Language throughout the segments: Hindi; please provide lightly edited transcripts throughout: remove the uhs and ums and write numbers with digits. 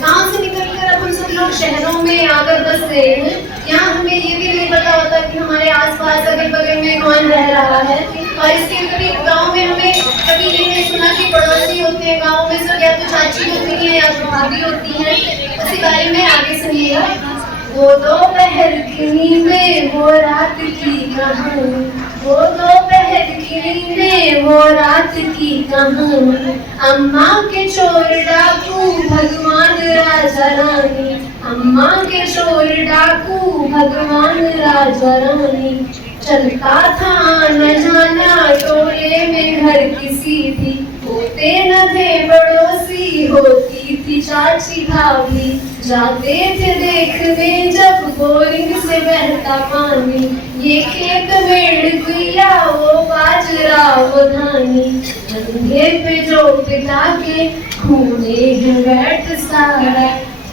गाँव से निकलकर अब हम सब लोग शहरों में आकर बस गए हैं। यहाँ हमें ये भी नहीं पता होता कि हमारे आसपास अगल बगल में कौन रह रहा है। और इसके विपरीत गाँव में हमें कभी ये नहीं सुना कि पड़ोसी होते हैं। गाँव में सब या तो चाची होती है या तो भाभी होती है। इसी बारे में आगे सुनिएगा। वो दोपहर की नींदें वो रात की कहानी, वो दोपहर की नींदें वो रात की कहानी, अम्मा के चोर डाकू भगवान राजा रानी, अम्मा के चोर डाकू भगवान राजा रानी। चलता था न जाना टोले में घर किसी थी, होते न थे पड़ोसी होती थी चाची भाभी। जाते थे देखने जब बोरिंग से बहता पानी, ये खेत में गुइया वो बाजरा वो धानी। कंधे पे जो पिता के खूने है बैठ सारा,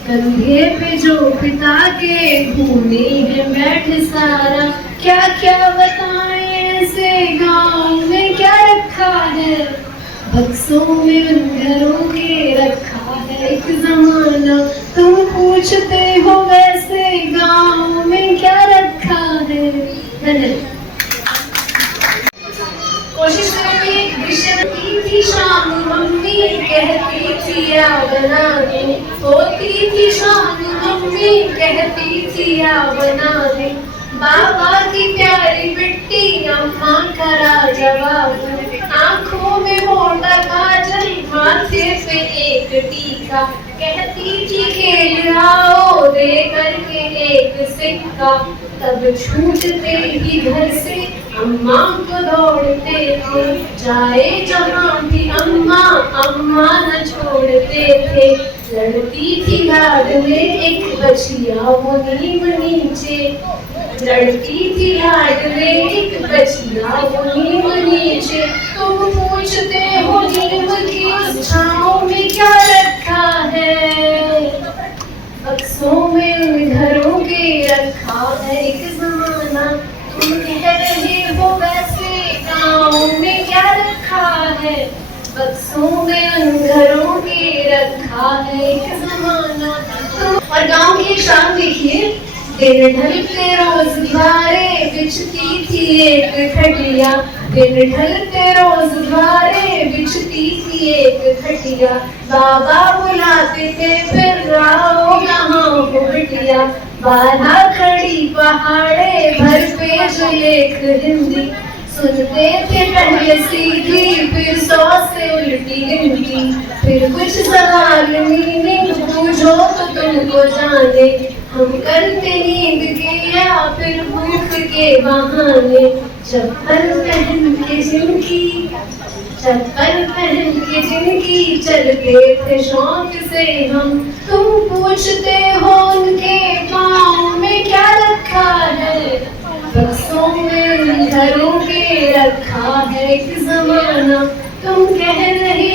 कंधे पे जो पिता के खूने है बैठ सारा। क्या क्या बताएं ऐसे गाँव में क्या रखा है, बक्सों में उन घरों के रखा है एक जमाना। तुम पूछते हो वैसे गाँव में क्या रखा है। धन्यवाद। कोशिश करेंगे दृश्य थी शाम मम्मी कहती थी या बना दे, होती थी शाम मम्मी कहती थी या बना दे। बाबा की प्यारी बेटी अम्मा करा जवाब, आंखों में मोटा काजल माथे पे एक टीका, कहती थी खेल आओ दे करके एक सिक्का। तब छूटते ही घर से अम्मा को दौड़ते थे, जाए जहाँ भी अम्मा अम्मा न छोड़ते थे। लड़ती थी लाड में एक बचिया वो नीम नीचे, लड़ती थी लाड में एक बचिया वो नीम नीचे। तुम पूछते हो नीम की उस छाँव में क्या रखा है, बक्सों में उन घरों के रखा है एक जमाना। तुम कह रहे हो वैसे गाँव में क्या रखा है, बक्सों में उन घरों के रखा है एक जमाना। और गाँव की शाम देखिए। दिन ढलते रोज द्वारे बिछती थी एक खटिया, दिन ढलते रोज द्वारे बिछती थी एक खटिया। बाबा बुलाते थे फिर आओ यहाँ हो बिटिया, बाधा खड़ी पहाड़े भर पेज लेख हिंदी। सुनते थे पहले सीधी फिर 100 से उल्टी गिनती, फिर कुछ सवाल मीनिंग पूछो तो तुमको जाने। हम करते नींद के या फिर भूख के बहाने, चप्पल पहन के जिनकी, चप्पल पहन के जिनकी चलते थे शौक से हम। तुम पूछते हो उनके पाँव में क्या रखा है, बक्सों में घरों के रखा है एक जमाना। तुम कह रहे